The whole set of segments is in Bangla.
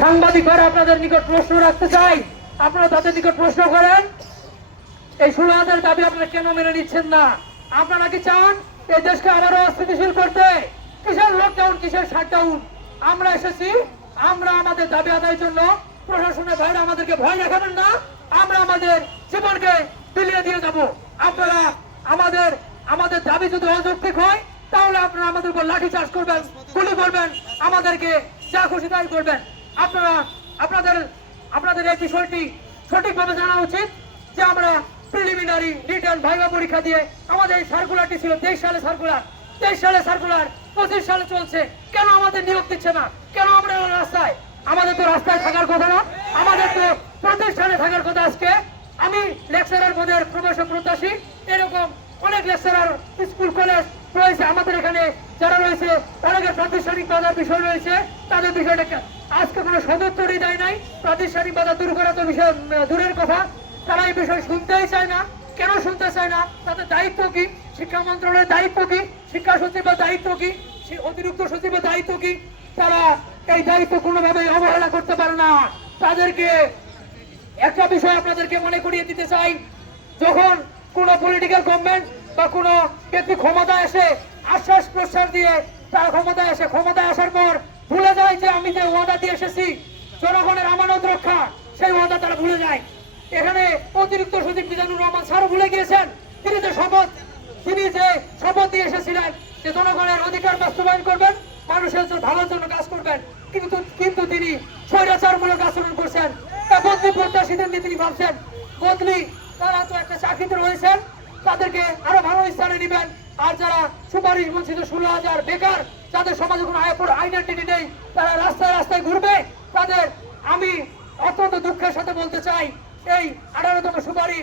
সাংবাদিকরা আপনাদের নিকট প্রশ্ন রাখতে চাই। আপনারা তাদের নিকট প্রশ্ন করেন, এই ষোলো হাজার দাবি আপনারা কেন মেনে নিচ্ছেন না? আপনারা কি চান এই দেশকে আবারও অস্থিতিশীল করতে? কিসের লকডাউন কিসের শাটডাউন আমরা এসেছি, আমরা আমাদের দাবি আদায়ের জন্য। প্রশাসনের বাইরে আমাদেরকে ভয় দেখাবেন না, আমরা আমাদের জীবনকে বিলিয়ে দিয়ে যাব। আপনারা আমাদের আমাদের দাবি যদি অযৌক্তিক হয়, তাহলে আপনারা আমাদের উপর লাঠি চার্জ করবেন, গুলি করবেন, আমাদেরকে যা খুশি তাই করবেন। আপনারা, আপনাদের আপনাদের এই বিষয়টি সঠিকভাবে জানা উচিত যে আমরা প্রিলিমিনারি রিটার্ন ভাইবা পরীক্ষা দিয়ে আমাদের এই সার্কুলারটি ছিল তেইশ সালে সার্কুলার তেইশ সালে সার্কুলার পঁচিশ সালে চলছে। কেন আমাদের নিয়োগ দিচ্ছে না? কেন আমরা রাস্তায়? আমাদের তো রাস্তায় থাকার কথা না। আমাদের তো প্রতিষ্ঠানে থাকার কথা আজকে। আমি লেকচারার পদের প্রবেশ প্রত্যাশী। এরকম অনেক লেকচারার স্কুল কলেজ রয়েছে, আমাদের এখানে যারা রয়েছে অনেকের প্রাতিষ্ঠানিক বাধার বিষয় রয়েছে। তাদের বিষয়টাকে আজকে কোনো সদুত্তরই দেয় নাই। প্রাতিষ্ঠানিক বাধা দূর করা তো বিষয় দূরের কথা। তারা এই বিষয় শুনতেই চায় না। কেন শুনতে চায় না? তাদের দায়িত্ব কি? শিক্ষা মন্ত্রণালয়ের দায়িত্ব কি? শিক্ষা সচিবের দায়িত্ব কি? অতিরিক্ত সচিবের দায়িত্ব কি? তারা এই দায়িত্ব কোনোভাবেই অবহেলা করতে পারে না। তাদেরকে একটা বিষয় আপনাদেরকে মনে করিয়ে দিতে চাই। যখন কোন পলিটিক্যাল গভর্নমেন্ট বা কোন ক্ষমতা এসে আশ্বাস প্রশ্বাস দিয়ে তার ক্ষমতা এসে ক্ষমতায় আসার পর ভুলে যায় যে আমি যে ওয়াদা দিয়ে এসেছি, জনগণের আমানত রক্ষা, সেই ওয়াদা তারা ভুলে যায়। এখানে অতিরিক্ত সচিব মিজানুর রহমান স্যারও ভুলে গিয়েছেন, তিনি যে শপথ, তিনি যে শপথ দিয়ে এসেছিলেন যে জনগণের অধিকার বাস্তবায়ন করবেন, মানুষের জন্য ভালোর জন্য কাজ করবেন, কিন্তু কিন্তু তিনি স্বৈরাচারমূলক আচরণ করছেন। বদলি প্রত্যাশীদের নিয়ে তিনি ভাবছেন। বদলি, তারা তো একটা চাকরিতে রয়েছেন ভালো নেবেন। আর যারা সুপারিশ বঞ্চিত ষোলো হাজার বেকার, যাদের সমাজে কোনো আইডেন্টিটি নেই, তারা রাস্তায় রাস্তায় ঘুরবে। তাদের আমি অত্যন্ত দুঃখের সাথে বলতে চাই, এই আঠারোতম সুপারি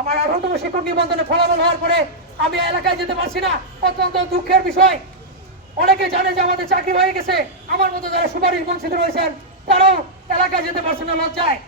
আমার আঠারোতম শিক্ষক নিবন্ধনে ফলাফল হওয়ার পরে আমি এলাকায় যেতে পারছি না। অত্যন্ত দুঃখের বিষয়। অনেকে জানে যে আমাদের চাকরি হয়ে গেছে। আমার মতো যারা সুপারিশ বঞ্চিত রয়েছেন, তারাও এলাকায় যেতে পারছে না লজ্জায়।